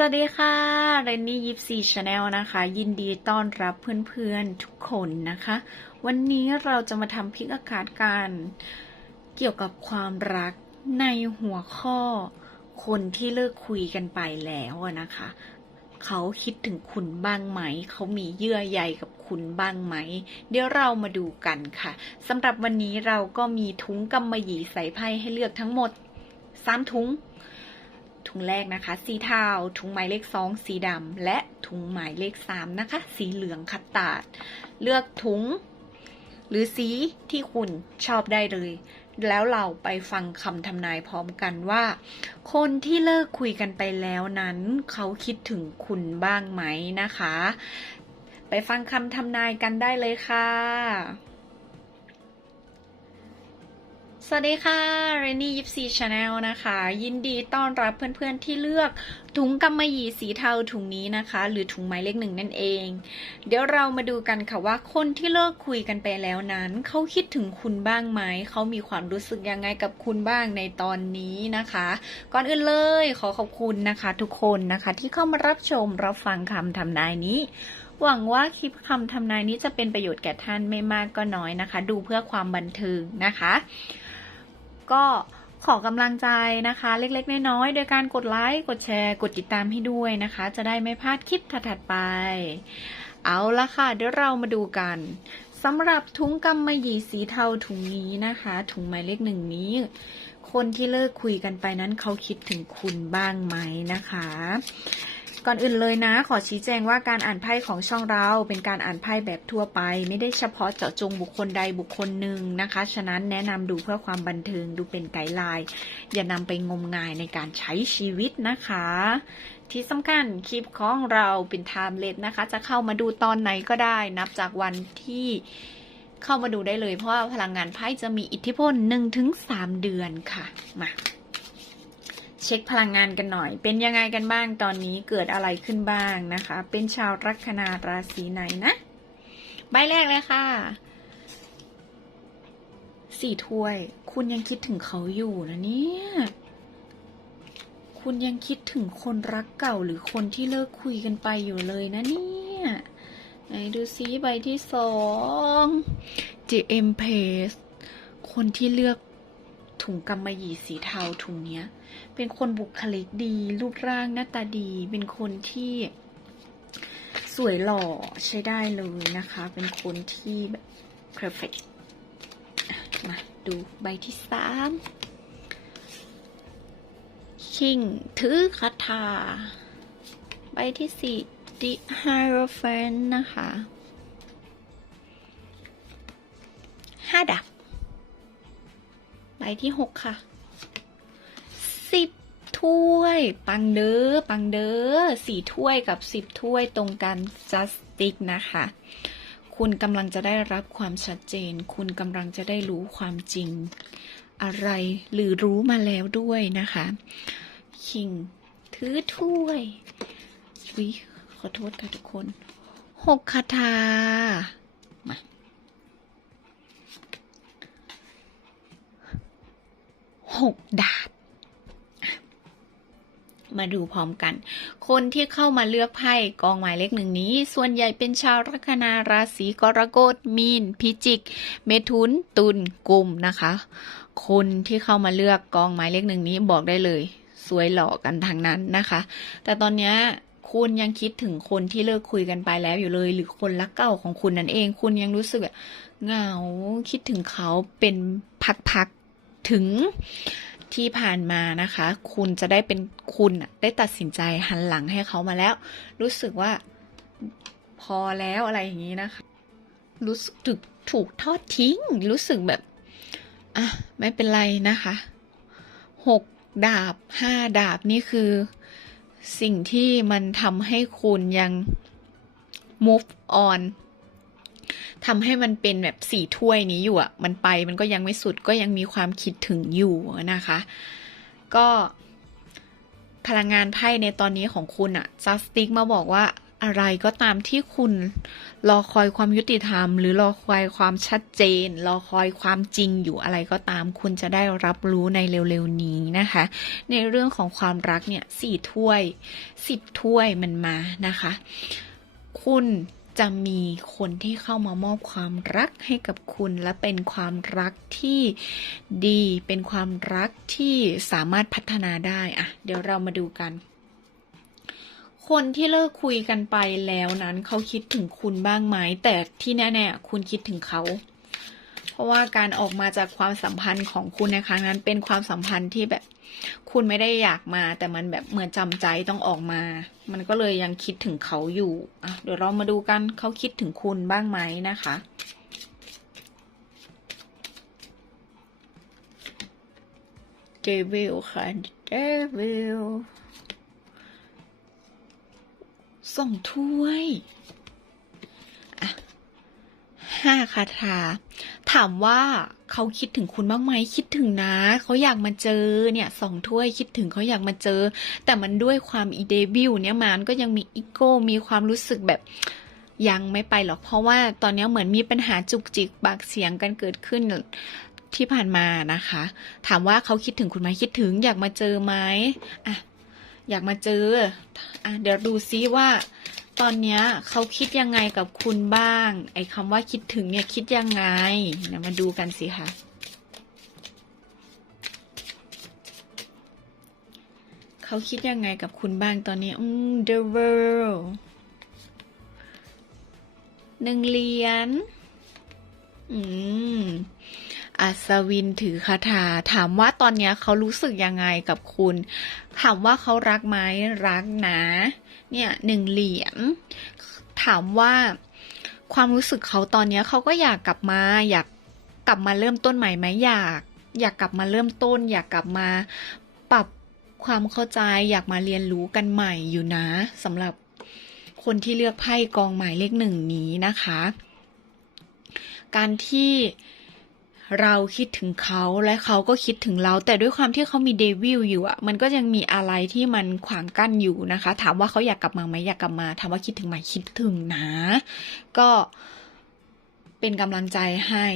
สวัสดีค่ะเรนนี่ยิปซีชาแนลนะคะ ยินดีต้อนรับเพื่อนๆทุกคนนะคะ วันนี้เราจะมาทำพิกอากาศการเกี่ยวกับความรักในหัวข้อคนที่เลิกคุยกันไปแล้วนะคะ เขาคิดถึงคุณบ้างไหม เขามีเยื่อใยกับคุณบ้างไหม เดี๋ยวเรามาดูกันค่ะสำหรับวันนี้เราก็มีถุงกำมะหยี่ใส่ไพ่ให้เลือกทั้งหมดสามถุง ถุงแรกนะคะ สีเทาถุงหมายเลขสองสีดำและถุงหมายเลขสามนะคะ สีเหลืองคัตตาร์ดเลือกถุง หรือสีที่คุณชอบได้เลย แล้วเราไปฟังคำทำนายพร้อมกันว่า คนที่เลิกคุยกันไปแล้วนั้น เขาคิดถึงคุณบ้างไหมนะคะ ไปฟังคำทำนายกันได้เลยค่ะ สวัสดีค่ะเรนนี่ยิปซีชาแนลนะคะ ยินดีต้อนรับเพื่อนๆที่เลือกถุงกำมะหยี่สีเทาถุงนี้นะคะ หรือถุงหมายเลขหนึ่งนั่นเอง เดี๋ยวเรามาดูกันค่ะว่าคนที่เลิกคุยกันไปแล้วนั้นเขาคิดถึงคุณบ้างไหมเขามีความรู้สึกยังไงกับคุณบ้างในตอนนี้นะคะ ก่อนอื่นเลยขอขอบคุณนะคะ ทุกคนนะคะที่เข้ามารับชมรับฟังคำทำนายนี้หวังว่าคลิปคำทำนายนี้จะเป็นประโยชน์แก่ท่านไม่มากก็น้อยนะคะ ดูเพื่อความบันเทิงนะคะ ก็ขอกำลังใจนะคะ เล็กๆ น้อยๆ โดยการกดไลค์กดแชร์กดติดตามให้ด้วยนะคะ จะได้ไม่พลาดคลิปถัดๆไป เอาละค่ะ เดี๋ยวเรามาดูกันสำหรับถุงกำมะหยี่สีเทาถุงนี้นะคะ ถุงหมายเลขหนึ่งนี้ คนที่เลิกคุยกันไปนั้นเขาคิดถึงคุณบ้างไหมนะคะ ก่อนอื่นเลยนะ ขอชี้แจงว่าการอ่านไพ่ของช่องเราเป็นการอ่านไพ่แบบทั่วไป ไม่ได้เฉพาะเจาะจงบุคคลใดบุคคลหนึ่งนะคะ ฉะนั้นแนะนำดูเพื่อความบันเทิงดูเป็นไกด์ไลน์อย่านำไปงมงายในการใช้ชีวิตนะคะ ที่สำคัญคลิปของเราเป็นไทม์เลสนะคะ จะเข้ามาดูตอนไหนก็ได้ นับจากวันที่เข้ามาดูได้เลย เพราะว่าพลังงานไพ่จะมีอิทธิพล 1-3 เดือนค่ะมา เช็คพลังงานกันหน่อย เป็นยังไงกันบ้างตอนนี้เกิดอะไรขึ้นบ้างนะคะ เป็นชาวลัคนาราศีไหนนะ ใบแรกเลยค่ะสี่ถ้วย คุณยังคิดถึงเขาอยู่นะเนี่ย คุณยังคิดถึงคนรักเก่าหรือคนที่เลิกคุยกันไปอยู่เลยนะเนี่ยไหนดูซิใบที่สอง The Empress คนที่เลือก ถุงกำมะหยี่สีเทาถุงเนี้ย เป็นคนบุคลิกดี รูปร่างหน้าตาดี เป็นคนที่สวยหล่อใช้ได้เลยนะคะ เป็นคนที่แบบ perfect มาดูใบที่สามคิงถือคาถาใบที่สี่ The Hierophant นะคะห้าดับ ใบที่หกค่ะสิบถ้วย ปังเด้อปังเด้อสี่ถ้วยกับสิบถ้วยตรงกัน justice นะคะ คุณกำลังจะได้รับความชัดเจน คุณกำลังจะได้รู้ความจริง อะไรหรือรู้มาแล้วด้วยนะคะคิงถือถ้วยวิขอโทษค่ะทุกคนหกคาถามา หกดาบมาดูพร้อมกัน คนที่เข้ามาเลือกไพ่กองหมายเลขหนึ่งนี้ ส่วนใหญ่เป็นชาวลัคนาราศีกรกฎมีน พิจิก เมถุน ตุลกุมนะคะ คนที่เข้ามาเลือกกองหมายเลขหนึ่งนี้บอกได้เลย สวยหล่อกันทางนั้นนะคะ แต่ตอนนี้คุณยังคิดถึงคนที่เลิกคุยกันไปแล้วอยู่เลย หรือคนรักเก่าของคุณนั่นเอง คุณยังรู้สึกเหงาคิดถึงเขาเป็นพักๆ ถึงที่ผ่านมานะคะ คุณจะได้เป็นคุณได้ตัดสินใจหันหลังให้เขามาแล้ว รู้สึกว่าพอแล้วอะไรอย่างนี้นะคะ รู้สึกถูกทอดทิ้ง รู้สึกแบบอะไม่เป็นไรนะคะหกดาบห้าดาบนี่คือสิ่งที่มันทำให้คุณยัง move on ทำให้มันเป็นแบบสี่ถ้วยนี้อยู่อะมันไปมันก็ยังไม่สุดก็ยังมีความคิดถึงอยู่นะคะ ก็พลังงานไพ่ในตอนนี้ของคุณอะจัสติกมาบอกว่าอะไรก็ตามที่คุณรอคอยความยุติธรรม หรือรอคอยความชัดเจน รอคอยความจริงอยู่อะไรก็ตาม คุณจะได้รับรู้ในเร็วๆนี้นะคะ ในเรื่องของความรักเนี่ยสี่ถ้วยสิบถ้วยมันมานะคะ คุณ จะมีคนที่เข้ามามอบความรักให้กับคุณและเป็นความรักที่ดี เป็นความรักที่สามารถพัฒนาได้อะเดี๋ยวเรามาดูกัน คนที่เลิกคุยกันไปแล้วนั้นเขาคิดถึงคุณบ้างไหมแต่ที่แน่ๆคุณคิดถึงเขาเพราะว่าการออกมาจากความสัมพันธ์ของคุณในครั้งนั้นเป็นความสัมพันธ์ที่แบบ คุณไม่ได้อยากมา แต่มันแบบเหมือนจำใจต้องออกมา มันก็เลยยังคิดถึงเขาอยู่อะเดี๋ยวเรามาดูกันเขาคิดถึงคุณบ้างไหมนะคะเดวิลค่ะเดวิลส่งถ้วย ห้าคาถา ถามว่าเขาคิดถึงคุณบ้างไหมคิดถึงนะเขาอยากมาเจอเนี่ยสองถ้วยคิดถึงเขาอยากมาเจอ แต่มันด้วยความอีเดบิวเนี่ยมันก็ยังมีอีโก้มีความรู้สึกแบบยังไม่ไปหรอก เพราะว่าตอนนี้เหมือนมีปัญหาจุกจิกบากเสียงกันเกิดขึ้นที่ผ่านมานะคะ ถามว่าเขาคิดถึงคุณไหมคิดถึง อยากมาเจอไหมอะอยากมาเจออะเดี๋ยวดูซิว่า ตอนนี้เขาคิดยังไงกับคุณบ้าง ไอ้คำว่าคิดถึงเนี่ยคิดยังไงมาดูกันสิคะเขาคิดยังไงกับคุณบ้างตอนนี้อืม the world หนึ่งเหรียญอืมอัศวินถือคาถา ถามว่าตอนนี้เขารู้สึกยังไงกับคุณ ถามว่าเขารักไหมรักนะ เนี่ยหนึ่งเหรียญถามว่าความรู้สึกเขาตอนนี้เขาก็อยากกลับมาอยากกลับมาเริ่มต้นใหม่ไหมอยาก อยากกลับมาเริ่มต้น อยากกลับมาปรับความเข้าใจอยากมาเรียนรู้กันใหม่อยู่นะสำหรับคนที่เลือกไพ่กองหมายเลขหนึ่งนี้นะคะ การที่ เราคิดถึงเขาและเขาก็คิดถึงเรา แต่ด้วยความที่เขามีเดวิลอยู่อะมันก็ยังมีอะไรที่มันขวางกั้นอยู่นะคะ ถามว่าเขาอยากกลับมาไหมอยากกลับมาถามว่าคิดถึงไหมคิดถึงนะ ก็เป็นกำลังใจให้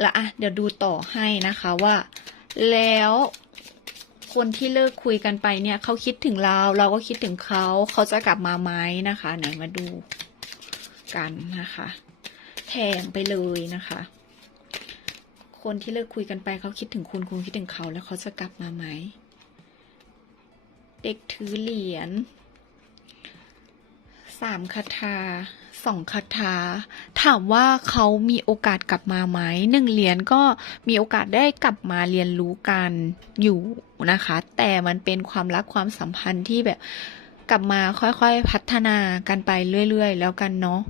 และอะเดี๋ยวดูต่อให้นะคะว่า แล้วคนที่เลิกคุยกันไปเนี่ยเขาคิดถึงเรา เราก็คิดถึงเขา เขาจะกลับมาไหมนะคะ ไหนมาดูกันนะคะ แถมไปเลยนะคะ คนที่เลิกคุยกันไปเขาคิดถึงคุณคุณคิดถึงเขาแล้วเขาจะกลับมาไหม เด็กถือเหรียญสามคาถาสองคาถา ถามว่าเขามีโอกาสกลับมาไหมหนึ่งเหรียญก็มีโอกาสได้กลับมาเรียนรู้กันอยู่นะคะ แต่มันเป็นความรักความสัมพันธ์ที่แบบกลับมาค่อยๆพัฒนากันไปเรื่อยๆ แล้วกันเนาะ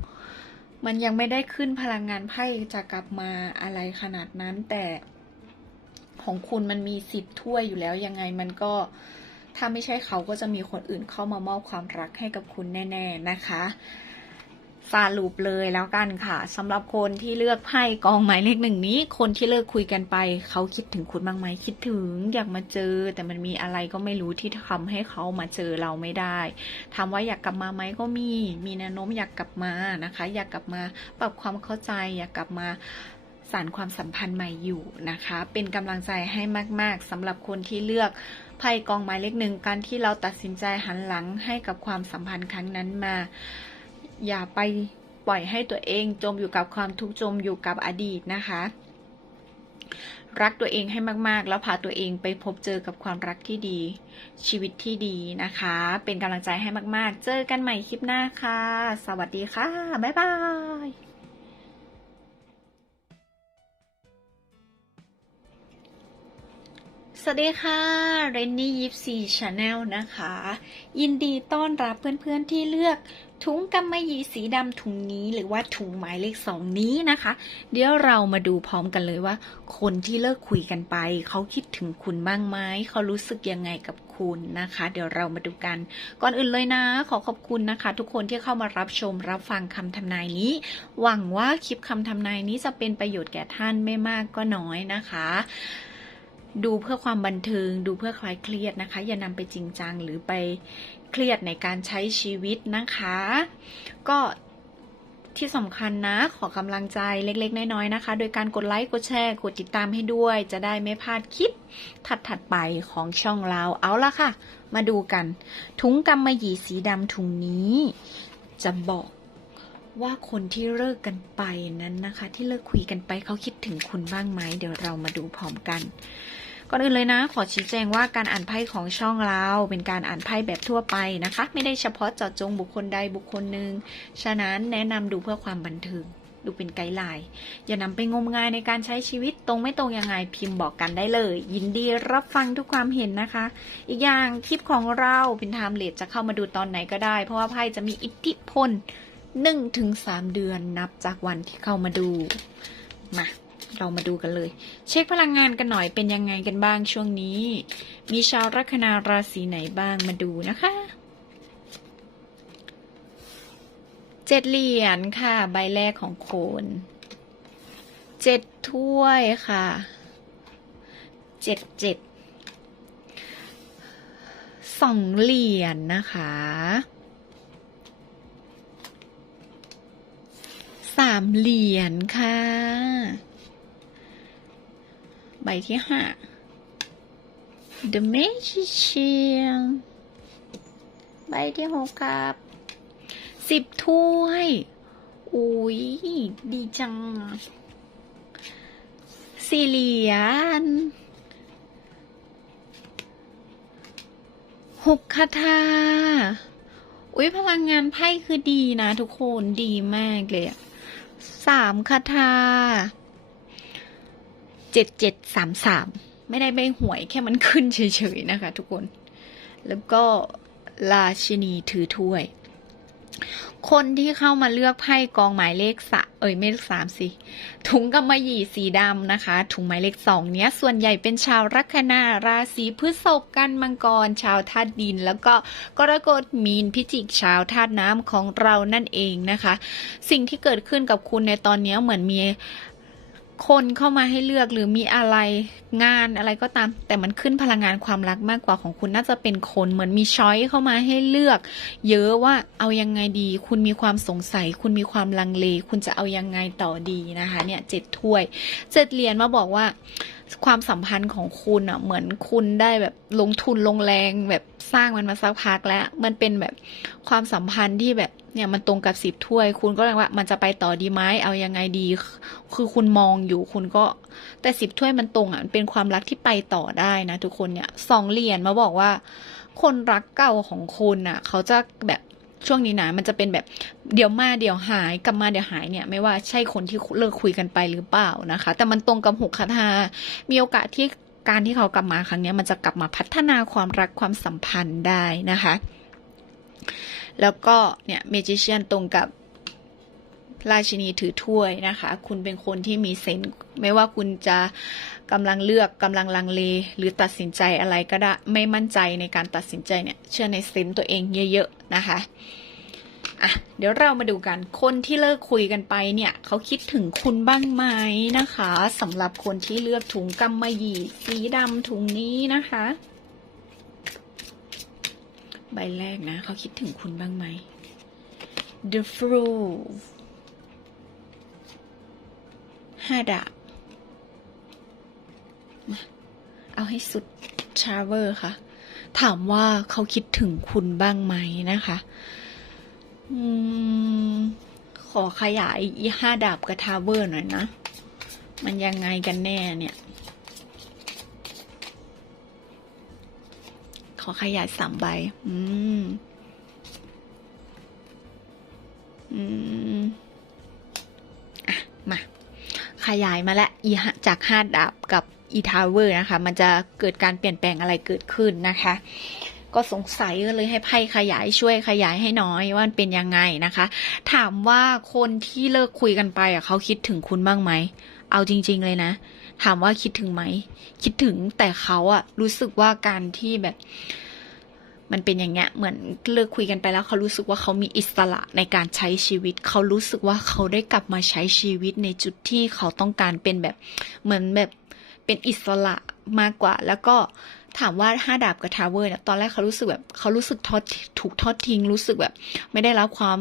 มันยังไม่ได้ขึ้นพลังงานไพ่จะกลับมาอะไรขนาดนั้น แต่ของคุณมันมีสิบถ้วยอยู่แล้วยังไงมันก็ถ้าไม่ใช่เขาก็จะมีคนอื่นเข้ามามอบความรักให้กับคุณแน่ ๆนะคะ สรุปเลยแล้วกันค่ะสำหรับคนที่เลือกไพ่กองหมายเลขหนึ่งนี้ คนที่เลิกคุยกันไป เขาคิดถึงคุณบ้างไหมคิดถึงอยากมาเจอ แต่มันมีอะไรก็ไม่รู้ที่ทำให้เขามาเจอเราไม่ได้ถามว่าอยากกลับมาไหมก็มี มีแนวโน้มอยากกลับมานะคะ อยากกลับมาปรับความเข้าใจอยากกลับมาสานความสัมพันธ์ใหม่อยู่นะคะ เป็นกำลังใจให้มาก ๆสำหรับคนที่เลือกไพ่กองหมายเลขหนึ่งการที่เราตัดสินใจหันหลังให้กับความสัมพันธ์ครั้งนั้นมา อย่าไปปล่อยให้ตัวเองจมอยู่กับความทุกข์จมอยู่กับอดีตนะคะ รักตัวเองให้มากๆ แล้วพาตัวเองไปพบเจอกับความรักที่ดี ชีวิตที่ดีนะคะ เป็นกำลังใจให้มากๆ เจอกันใหม่คลิปหน้าค่ะ สวัสดีค่ะ บ๊ายบายสวัสดีค่ะเรนนี่ยิปซีชาแนลนะคะ ยินดีต้อนรับเพื่อนๆที่เลือก ถุงกำมะหยี่สีดำถุงนี้หรือว่าถุงหมายเลขสองนี้นะคะ เดี๋ยวเรามาดูพร้อมกันเลยว่า คนที่เลิกคุยกันไป เขาคิดถึงคุณบ้างไหมเขารู้สึกยังไงกับคุณนะคะ เดี๋ยวเรามาดูกัน ก่อนอื่นเลยนะ ขอขอบคุณนะคะ ทุกคนที่เข้ามารับชมรับฟังคำทำนายนี้ หวังว่าคลิปคำทำนายนี้จะเป็นประโยชน์แก่ท่านไม่มากก็น้อยนะคะ ดูเพื่อความบันเทิง ดูเพื่อคลายเครียดนะคะ อย่านำไปจริงจังหรือไปเครียดในการใช้ชีวิตนะคะ ก็ที่สำคัญนะขอกำลังใจเล็ก ๆ น้อยๆนะคะ โดยการกดไลค์กดแชร์กดติดตามให้ด้วย จะได้ไม่พลาดคลิปถัดๆไปของช่องเราเอาละค่ะ มาดูกัน ถุงกำมะหยี่สีดำถุงนี้ จะบอกว่าคนที่เลิกกันไปนั้นนะคะ ที่เลิกคุยกันไปเขาคิดถึงคุณบ้างไหมเดี๋ยวเรามาดูพร้อมกัน ก่อนอื่นเลยนะ ขอชี้แจงว่าการอ่านไพ่ของช่องเรา เป็นการอ่านไพ่แบบทั่วไปนะคะ ไม่ได้เฉพาะเจาะจงบุคคลใดบุคคลหนึ่งฉะนั้นแนะนำดูเพื่อความบันเทิงดูเป็นไกด์ไลน์อย่านำไปงมงายในการใช้ชีวิตตรงไม่ตรงยังไงพิมพ์บอกกันได้เลย ยินดีรับฟังทุกความเห็นนะคะ อีกอย่างคลิปของเราเป็นไทม์เลทจะเข้ามาดูตอนไหนก็ได้ เพราะว่าไพ่จะมีอิทธิพล1ถึง3เดือนนับจากวันที่เข้ามาดูมา เรามาดูกันเลย เช็คพลังงานกันหน่อยเป็นยังไงกันบ้างช่วงนี้ มีชาวลัคนาราศีไหนบ้างมาดูนะคะเจ็ดเหรียญค่ะ ใบแรกของโคนเจ็ดถ้วยค่ะเจ็ดเจ็ดสองเหรียญนะคะสามเหรียญค่ะ ใบที่ห้า The Magician ใบที่หกครับสิบถ้วยอุ้ยดีจัง สี่เหรียญหกคาถาอุ้ยพลังงานไพ่คือดีนะทุกคนดีมากเลยสามคาถา เจ็ดเจ็ดสามสามไม่ได้ใบหวยแค่มันขึ้นเฉยๆนะคะ ทุกคน แล้วก็ราชินีถือถ้วย คนที่เข้ามาเลือกไพ่กองหมายเลขสะเอ่ยไม่เลขสามสิถุงกำมะหยี่สีดำนะคะ ถุงหมายเลขสองเนี้ย ส่วนใหญ่เป็นชาวลัคนาราศีพฤษภกันมังกร ชาวธาตุดิน แล้วก็กรกฎมีนพิจิกชาวธาตุน้ำของเรานั่นเองนะคะ สิ่งที่เกิดขึ้นกับคุณในตอนนี้เหมือนมี คนเข้ามาให้เลือกหรือมีอะไรงานอะไรก็ตาม แต่มันขึ้นพลังงานความรักมากกว่าของคุณน่าจะเป็นคนเหมือนมีช้อยเข้ามาให้เลือก เยอะว่าเอายังไงดี คุณมีความสงสัย คุณมีความลังเล คุณจะเอายังไงต่อดีนะคะ เนี่ยเจ็ดถ้วยเจ็ดเหรียญมาบอกว่า ความสัมพันธ์ของคุณอะเหมือนคุณได้แบบลงทุนลงแรงแบบสร้างมันมาสักพักแล้ว มันเป็นแบบความสัมพันธ์ที่แบบ เนี่ยมันตรงกับสิบถ้วย คุณก็เลยว่ามันจะไปต่อดีไหมเอายังไงดี คือคุณมองอยู่คุณก็ แต่สิบถ้วยมันตรงอะมันเป็นความรักที่ไปต่อได้นะทุกคนเนี่ยสองเหรียญมาบอกว่า คนรักเก่าของคุณอะ เขาจะแบบช่วงนี้นะมันจะเป็นแบบเดี๋ยวมาเดี๋ยวหายกลับมาเดี๋ยวหายเนี่ย ไม่ว่าใช่คนที่เลิกคุยกันไปหรือเปล่านะคะ แต่มันตรงกับหกคาถามีโอกาสที่การที่เขากลับมาครั้งนี้มันจะกลับมาพัฒนาความรักความสัมพันธ์ได้นะคะ แล้วก็เนี่ยเมจิเชียนตรงกับราชินีถือถ้วยนะคะ คุณเป็นคนที่มีเซนส์ไม่ว่าคุณจะกำลังเลือกกำลังลังเล หรือตัดสินใจอะไรก็ได้ไม่มั่นใจในการตัดสินใจเนี่ย เชื่อในเซนส์ตัวเองเยอะๆนะคะอะเดี๋ยวเรามาดูกันคนที่เลิกคุยกันไปเนี่ยเขาคิดถึงคุณบ้างไหมนะคะสำหรับคนที่เลือกถุงกำมะหยี่สีดำถุงนี้นะคะ ใบแรกนะ เขาคิดถึงคุณบ้างไหม The Fool ห้าดาบมาเอาให้สุดชาเวอร์ค่ะ ถามว่าเขาคิดถึงคุณบ้างไหมนะคะอขอขยายอีห้าดาบกับทาวเวอร์หน่อยนะ มันยังไงกันแน่เนี่ย ขอขยายสามใบ อืม อืม อะ มา ขยายมาแล้วอีจากห้าดาบกับอีทาวเวอร์นะคะ มันจะเกิดการเปลี่ยนแปลงอะไรเกิดขึ้นนะคะ ก็สงสัยก็เลยให้ไพ่ขยายช่วยขยายให้น้อยว่ามันเป็นยังไงนะคะ ถามว่าคนที่เลิกคุยกันไปอะเขาคิดถึงคุณบ้างไหม เอาจริง ๆ เลยนะ ถามว่าคิดถึงไหม คิดถึงแต่เขาอะรู้สึกว่าการที่แบบ มันเป็นอย่างเงี้ย เหมือนเลิกคุยกันไปแล้วเขารู้สึกว่าเขามีอิสระในการใช้ชีวิต เขารู้สึกว่าเขาได้กลับมาใช้ชีวิตในจุดที่เขาต้องการเป็นแบบ เหมือนแบบเป็นอิสระมากกว่า แล้วก็ ถามว่าห้าดาบกับทาวเวอร์เนี่ยตอนแรกเขารู้สึกแบบเขารู้สึกทอดถูกทอดทิ้งรู้สึกแบบ ไม่ได้รับความ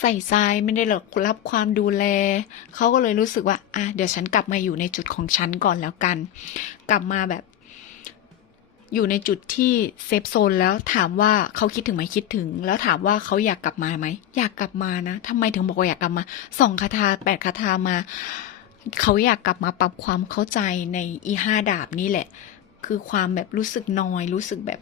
ใส่ใจไม่ได้รับความดูแลเขาก็เลยรู้สึกว่าอะเดี๋ยวฉันกลับมาอยู่ในจุดของฉันก่อนแล้วกัน กลับมาแบบอยู่ในจุดที่เซฟโซนแล้วถามว่าเขาคิดถึงไหมคิดถึง แล้วถามว่าเขาอยากกลับมาไหมอยากกลับมานะทำไมถึงบอกว่าอยากกลับมาสองคาถาแปดคาถามา เขาอยากกลับมาปรับความเข้าใจในอีห้าดาบนี่แหละ คือความแบบรู้สึกนอย รู้สึกแบบ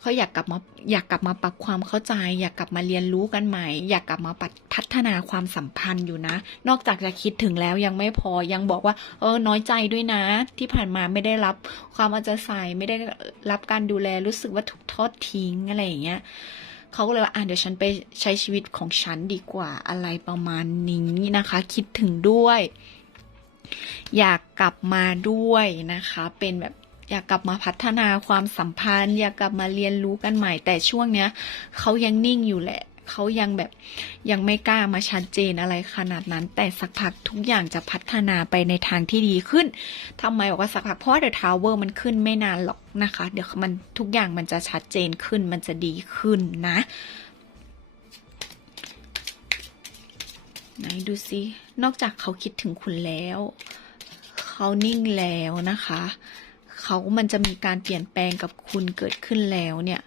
เขาอยากกลับมาอยากกลับมาปรับความเข้าใจ อยากกลับมาเรียนรู้กันใหม่ อยากกลับมาปัดพัฒนาความสัมพันธ์อยู่นะ นอกจากจะคิดถึงแล้วยังไม่พอยังบอกว่า เออน้อยใจด้วยนะ ที่ผ่านมาไม่ได้รับความเอาใจใส่ไม่ได้รับการดูแลรู้สึกว่าถูกทอดทิ้งอะไรอย่างเงี้ยเขาก็เลยว่าอะเดี๋ยวฉันไปใช้ชีวิตของฉันดีกว่าอะไรประมาณนี้นะคะ คิดถึงด้วย อยากกลับมาด้วยนะคะ เป็นแบบ อยากกลับมาพัฒนาความสัมพันธ์ อยากกลับมาเรียนรู้กันใหม่ แต่ช่วงเนี้ยเขายังนิ่งอยู่แหละเขายังแบบยังไม่กล้ามาชัดเจนอะไรขนาดนั้น แต่สักพักทุกอย่างจะพัฒนาไปในทางที่ดีขึ้นทำไมบอกว่าสักพักเพราะว่าเดอะทาวเวอร์มันขึ้นไม่นานหรอกนะคะ เดี๋ยวมันทุกอย่างมันจะชัดเจนขึ้นมันจะดีขึ้นนะไหนดูซินอกจากเขาคิดถึงคุณแล้ว เขานิ่งแล้วนะคะ เขามันจะมีการเปลี่ยนแปลงกับคุณเกิดขึ้นแล้วเนี่ย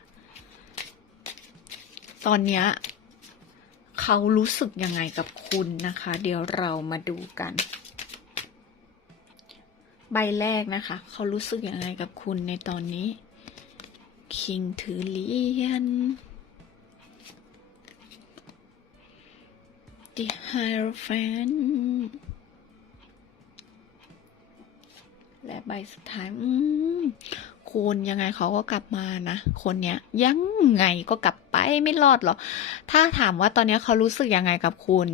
ตอนเนี้ยเขารู้สึกยังไงกับคุณนะคะ เดี๋ยวเรามาดูกัน ใบแรกนะคะ เขารู้สึกยังไงกับคุณในตอนนี้ คิงถือเหรียญ The Hierophant และใบสุดท้าย อืมคุณยังไงเขาก็กลับมานะ คนเนี้ยยังไงก็กลับไปไม่รอดหรอกถ้าถามว่าตอนนี้เขารู้สึกยังไงกับคุณ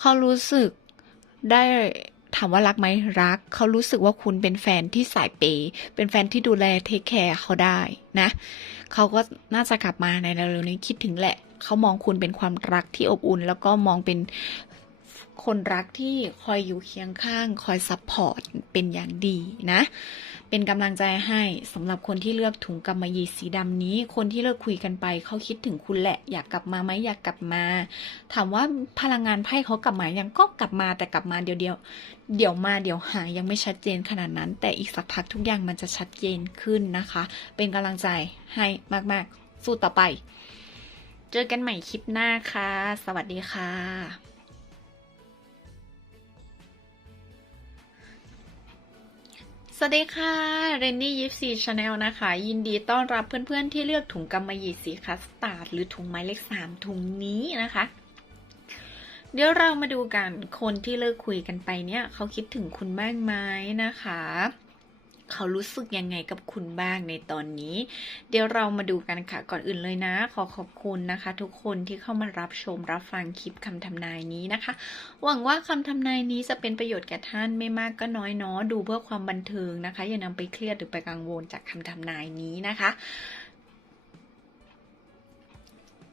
เขารู้สึกได้ถามว่ารักไหมรัก เขารู้สึกว่าคุณเป็นแฟนที่สายเปย์เป็นแฟนที่ดูแลเทคแคร์เขาได้นะ เขาก็น่าจะกลับมาในเร็วๆนี้คิดถึงแหละ เขามองคุณเป็นความรักที่อบอุ่น แล้วก็มองเป็น คนรักที่คอยอยู่เคียงข้าง คอยซัพพอร์ตเป็นอย่างดีนะ เป็นกำลังใจให้สำหรับคนที่เลือกถุงกำมะหยี่สีดำนี้ คนที่เลิกคุยกันไปเขาคิดถึงคุณแหละ อยากกลับมาไหมอยากกลับมา ถามว่าพลังงานไพ่เขากลับมายังก็กลับมาแต่กลับมาเดียวเดียวเดี๋ยวมาเดี๋ยวหายยังไม่ชัดเจนขนาดนั้น แต่อีกสักพักทุกอย่างมันจะชัดเจนขึ้นนะคะ เป็นกำลังใจให้มากๆ สู้ต่อไป เจอกันใหม่คลิปหน้าค่ะ สวัสดีค่ะ สวัสดีค่ะเรนนี่ยิปซีชาแนลนะคะ ยินดีต้อนรับเพื่อนๆที่เลือกถุงกำมะหยี่สีคัสตาร์ดหรือถุงไม้เลขสามถุงนี้นะคะ เดี๋ยวเรามาดูกันคนที่เลิกคุยกันไปเนี่ย เขาคิดถึงคุณบ้างไหมนะคะ เขารู้สึกยังไงกับคุณบ้างในตอนนี้ เดี๋ยวเรามาดูกันค่ะ ก่อนอื่นเลยนะ ขอขอบคุณนะคะ ทุกคนที่เข้ามารับชมรับฟังคลิปคำทำนายนี้นะคะ หวังว่าคำทำนายนี้จะเป็นประโยชน์แก่ท่านไม่มากก็น้อยเนาะดูเพื่อความบันเทิงนะคะ อย่านำไปเครียดหรือไปกังวลจากคำทำนายนี้นะคะ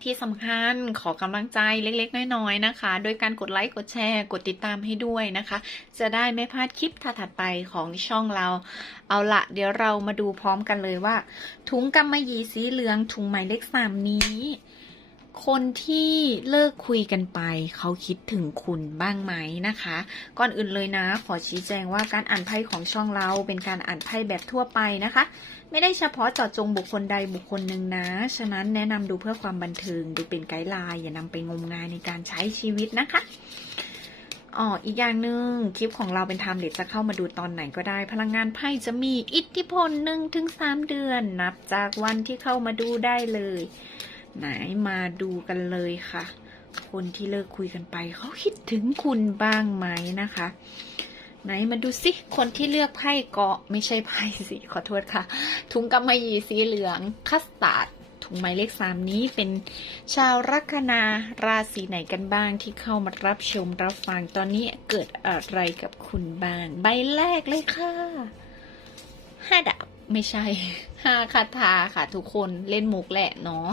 ที่สำคัญขอกำลังใจเล็กๆ น้อยๆนะคะ โดยการกดไลค์กดแชร์ กดติดตามให้ด้วยนะคะ จะได้ไม่พลาดคลิปถัดๆไปของช่องเรา เอาละเดี๋ยวเรามาดูพร้อมกันเลยว่า ถุงกำมะหยี่สีเหลืองถุงหมายเลขสามนี้ คนที่เลิกคุยกันไป เขาคิดถึงคุณบ้างไหมนะคะ ก่อนอื่นเลยนะ ขอชี้แจงว่าการอ่านไพ่ของช่องเราเป็นการอ่านไพ่แบบทั่วไปนะคะ ไม่ได้เฉพาะเจาะจงบุคคลใดบุคคลหนึ่งนะ ฉะนั้นแนะนำดูเพื่อความบันเทิงดูเป็นไกด์ไลน์อย่านำไปงมงายในการใช้ชีวิตนะคะอ๋ออีกอย่างหนึ่งคลิปของเราเป็นไทม์เลสจะเข้ามาดูตอนไหนก็ได้ พลังงานไพ่จะมีอิทธิพลหนึ่งถึงสามเดือน นับจากวันที่เข้ามาดูได้เลย ไหนมาดูกันเลยค่ะ คนที่เลิกคุยกันไปเขาคิดถึงคุณบ้างไหมนะคะ ไหนมาดูสิคนที่เลือกไพ่เกาะไม่ใช่ไพ่สิขอโทษค่ะ ถุงกำมะหยี่สีเหลืองคัสตาร์ดถุงหมายเลขสามนี้เป็นชาวลัคนาราศีไหนกันบ้างที่เข้ามารับชมรับฟังตอนนี้เกิดอะไรกับคุณบ้าง ใบแรกเลยค่ะห้าดาบไม่ใช่ห้าคาถาค่ะทุกคนเล่นมุกแหละเนาะ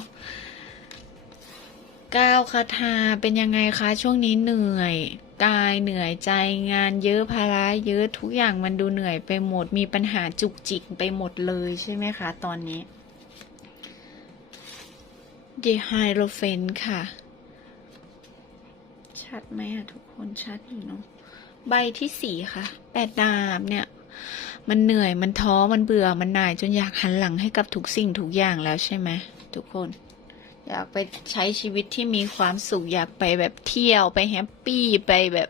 ก้าคาทาเป็นยังไงคะ ช่วงนี้เหนื่อย กายเหนื่อยใจงานเยอะภาระเยอะทุกอย่างมันดูเหนื่อยไปหมดมีปัญหาจุกจิกไปหมดเลยใช่ไหมคะ ตอนนี้ดีไฮโรเฟนค่ะ ชัดไหมอะทุกคนชัดอยู่เนาะใบที่สี่ค่ะแปดดาบเนี่ย มันเหนื่อยมันท้อมันเบื่อมันหน่ายจนอยากหันหลังให้กับทุกสิ่งทุกอย่างแล้วใช่ไหมทุกคน อยากไปใช้ชีวิตที่มีความสุข อยากไปแบบเที่ยวไปแฮปปี้ไปแบบ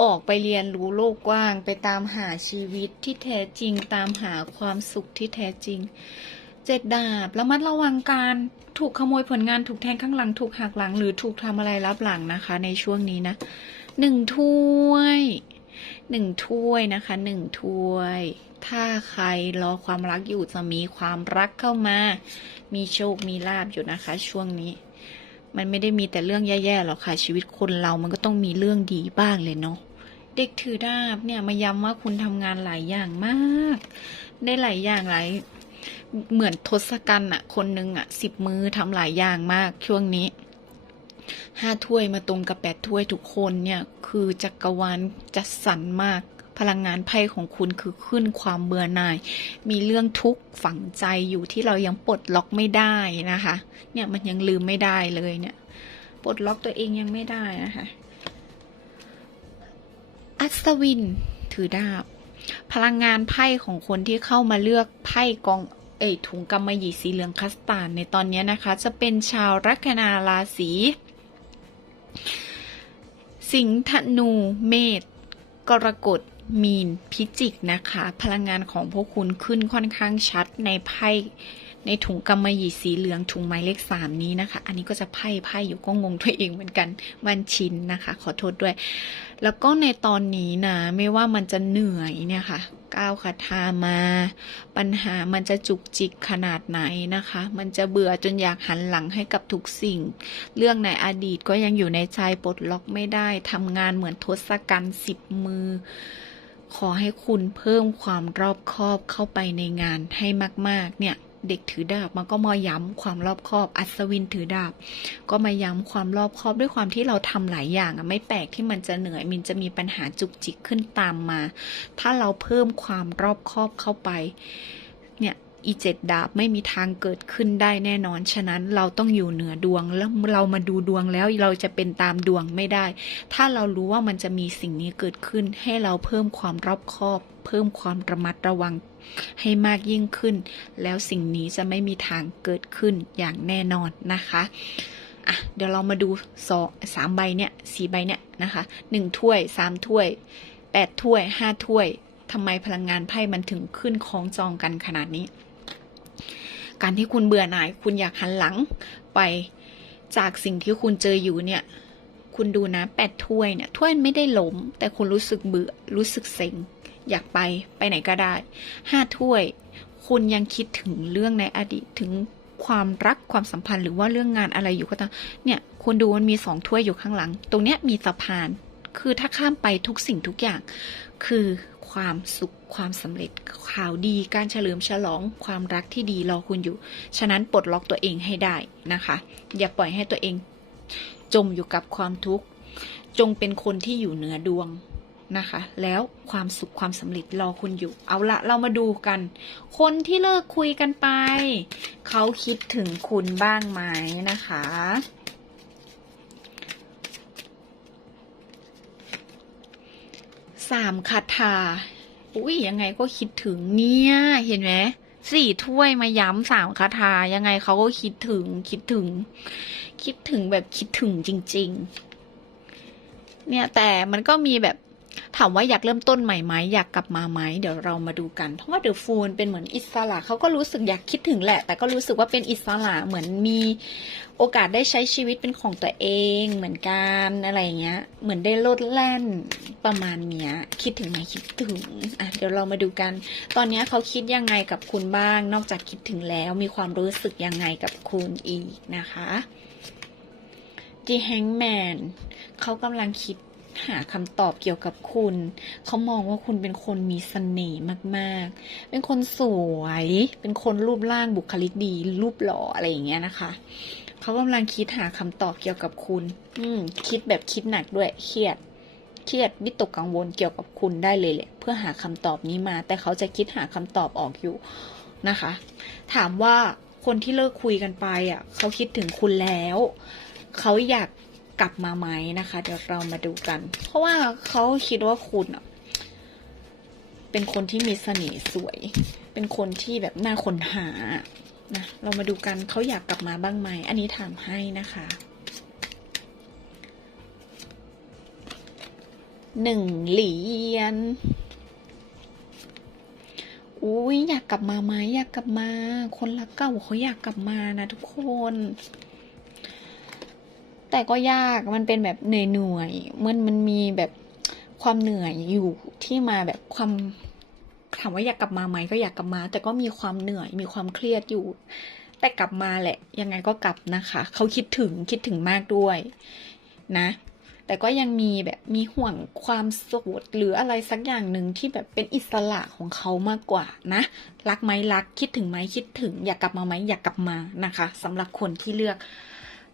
ออกไปเรียนรู้โลกกว้าง ไปตามหาชีวิตที่แท้จริง ตามหาความสุขที่แท้จริง เจ็ดดาบแล้วมัดระวังการถูกขโมยผลงานถูกแทงข้างหลังถูกหักหลัง หรือถูกทำอะไรรับหลังนะคะ ในช่วงนี้นะหนึ่งถ้วยหนึ่งถ้วยนะคะหนึ่งถ้วย ถ้าใครรอความรักอยู่จะมีความรักเข้ามา มีโชคมีลาบอยู่นะคะ ช่วงนี้ มันไม่ได้มีแต่เรื่องแย่ๆหรอกค่ะ ชีวิตคนเรามันก็ต้องมีเรื่องดีบ้างเลยเนาะเด็กถือดาบเนี่ยมาย้ำว่าคุณทำงานหลายอย่างมาก ได้หลายอย่างหลายเหมือนทศกัณฐ์อะคนหนึ่งอะสิบมือทำหลายอย่างมากช่วงนี้ห้าถ้วยมาตรงกับแปดถ้วยทุกคนเนี่ย คือจักรวาลจัดสรรมาก พลังงานไพ่ของคุณคือขึ้นความเบื่อหน่าย มีเรื่องทุกข์ฝังใจอยู่ที่เรายังปลดล็อกไม่ได้นะคะ เนี่ยมันยังลืมไม่ได้เลยเนี่ยปลดล็อกตัวเองยังไม่ได้นะคะ อัศวิน ถือดาบ พลังงานไพ่ของคนที่เข้ามาเลือกไพ่กองเอยถุงกำมะหยี่สีเหลืองคัสตาร์ในตอนนี้นะคะ จะเป็นชาวลัคนาราศีสิงห์ธนูเมษกรกฎ มีนพิจิกนะคะ พลังงานของพวกคุณขึ้นค่อนข้างชัดในไพ่ในถุงกำมะหยี่สีเหลืองถุงหมายเลขสามนี้นะคะ อันนี้ก็จะไพ่ไพ่อยู่ก็งงตัวเองเหมือนกันมันชินนะคะ ขอโทษด้วย แล้วก็ในตอนนี้นะไม่ว่ามันจะเหนื่อยเนี่ยค่ะก้าวคาทามา ปัญหามันจะจุกจิกขนาดไหนนะคะ มันจะเบื่อจนอยากหันหลังให้กับทุกสิ่ง เรื่องในอดีตก็ยังอยู่ในใจปลดล็อกไม่ได้ทำงานเหมือนทศกัณฐ์สิบมือ ขอให้คุณเพิ่มความรอบคอบเข้าไปในงานให้มาก ๆ เนี่ยเด็กถือดาบมันก็มาย้ำความรอบคอบ อัศวินถือดาบ ก็มาย้ำความรอบคอบด้วยความที่เราทำหลายอย่างอะไม่แปลกที่มันจะเหนื่อยมันจะมีปัญหาจุกจิกขึ้นตามมา ถ้าเราเพิ่มความรอบคอบเข้าไป เนี่ย อีเจ็ดดาบไม่มีทางเกิดขึ้นได้แน่นอน ฉะนั้นเราต้องอยู่เหนือดวง แล้วเรามาดูดวงแล้วเราจะเป็นตามดวงไม่ได้ ถ้าเรารู้ว่ามันจะมีสิ่งนี้เกิดขึ้น ให้เราเพิ่มความรอบคอบ เพิ่มความระมัดระวังให้มากยิ่งขึ้น แล้วสิ่งนี้จะไม่มีทางเกิดขึ้นอย่างแน่นอนนะคะอะเดี๋ยวเรามาดูสองสามใบเนี่ยสี่ใบเนี่ยนะคะหนึ่งถ้วยสามถ้วยแปดถ้วยห้าถ้วยทำไมพลังงานไพ่มันถึงขึ้นคล้องจองกันขนาดนี้ การที่คุณเบื่อหน่าย คุณอยากหันหลังไปจากสิ่งที่คุณเจออยู่เนี่ย คุณดูนะแปดถ้วยเนี่ยถ้วยไม่ได้ล้ม แต่คุณรู้สึกเบื่อรู้สึกเซ็ง อยากไปไปไหนก็ได้ห้าถ้วย คุณยังคิดถึงเรื่องในอดีตถึงความรักความสัมพันธ์หรือว่าเรื่องงานอะไรอยู่ก็ตามเนี่ยคุณดูมันมีสองถ้วยอยู่ข้างหลัง ตรงเนี้ยมีสะพาน คือถ้าข้ามไปทุกสิ่งทุกอย่าง คือความสุขความสำเร็จข่าวดี การเฉลิมฉลองความรักที่ดีรอคุณอยู่ ฉะนั้นปลดล็อกตัวเองให้ได้นะคะ อย่าปล่อยให้ตัวเองจมอยู่กับความทุกข์ จงเป็นคนที่อยู่เหนือดวงนะคะ แล้วความสุขความสำเร็จรอคุณอยู่ เอาละเรามาดูกัน คนที่เลิกคุยกันไป เขาคิดถึงคุณบ้างไหมนะคะ สามคาถา อุ้ยยังไงก็คิดถึงเนี่ย เห็นไหมสี่ถ้วยมาย้ำสามคาถา ยังไงเขาก็คิดถึงคิดถึง คิดถึงแบบคิดถึงจริง ๆ เนี่ยแต่มันก็มีแบบ ถามว่าอยากเริ่มต้นใหม่ไหมอยากกลับมาไหมเดี๋ยวเรามาดูกัน เพราะว่าเดอะฟูนเป็นเหมือนอิสระเขาก็รู้สึกอยากคิดถึงแหละ แต่ก็รู้สึกว่าเป็นอิสระเหมือนมีโอกาสได้ใช้ชีวิตเป็นของตัวเองเหมือนกันอะไรเงี้ย เหมือนได้โลดแล่นประมาณเนี้ย คิดถึงไหมคิดถึงอะเดี๋ยวเรามาดูกัน ตอนนี้เขาคิดยังไงกับคุณบ้าง นอกจากคิดถึงแล้วมีความรู้สึกยังไงกับคุณอีกนะคะ The Hangman เขากำลังคิด หาคำตอบเกี่ยวกับคุณ เขามองว่าคุณเป็นคนมีเสน่ห์มากๆ เป็นคนสวย เป็นคนรูปร่างบุคลิกดี รูปหล่ออะไรอย่างเงี้ยนะคะ เขากำลังคิดหาคำตอบเกี่ยวกับคุณ อืม คิดแบบคิดหนักด้วย เครียด เครียดวิตกกังวลเกี่ยวกับคุณได้เลยแหละ เพื่อหาคำตอบนี้มา แต่เขาจะคิดหาคำตอบออกอยู่นะคะ ถามว่าคนที่เลิกคุยกันไปอะ เขาคิดถึงคุณแล้ว เขาอยาก กลับมาไหมนะคะ เดี๋ยวเรามาดูกัน เพราะว่าเขาคิดว่าคุณเป็นคนที่มีเสน่ห์สวย เป็นคนที่แบบน่าค้นหานะเรามาดูกันเขาอยากกลับมาบ้างไหมอันนี้ถามให้นะคะหนึ่งเหรียญอุ้ยอยากกลับมาไหมอยากกลับมา คนรักเก่าเขาอยากกลับมานะทุกคน แต่ก็ยากมันเป็นแบบเหนื่อยๆมันมันมีแบบความเหนื่อยอยู่ที่มาแบบความถามว่าอยากกลับมาไหมก็อยากกลับมา แต่ก็มีความเหนื่อยมีความเครียดอยู่ แต่กลับมาแหละ ยังไงก็กลับนะคะเขาคิดถึงคิดถึงมากด้วยนะ แต่ก็ยังมีแบบมีห่วงความโสดหรืออะไรสักอย่างหนึ่งที่แบบเป็นอิสระของเขามากกว่านะ รักไหมรักคิดถึงไหมคิดถึง อยากกลับมาไหมอยากกลับมานะคะสำหรับคนที่เลือก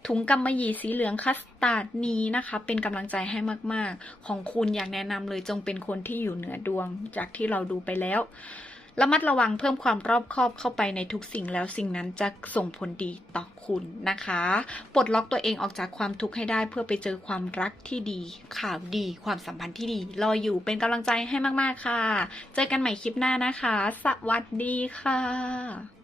ถุงกำมะหยี่สีเหลืองคัสตาร์ดนี้นะคะ เป็นกำลังใจให้มาก ๆ ของคุณอยากแนะนำเลยจงเป็นคนที่อยู่เหนือดวงจากที่เราดูไปแล้ว ระมัดระวังเพิ่มความรอบคอบเข้าไปในทุกสิ่งแล้วสิ่งนั้นจะส่งผลดีต่อคุณนะคะ ปลดล็อกตัวเองออกจากความทุกข์ให้ได้เพื่อไปเจอความรักที่ดี ข่าวดี ความสัมพันธ์ที่ดี รออยู่เป็นกำลังใจให้มากๆค่ะ เจอกันใหม่คลิปหน้านะคะ สวัสดีค่ะ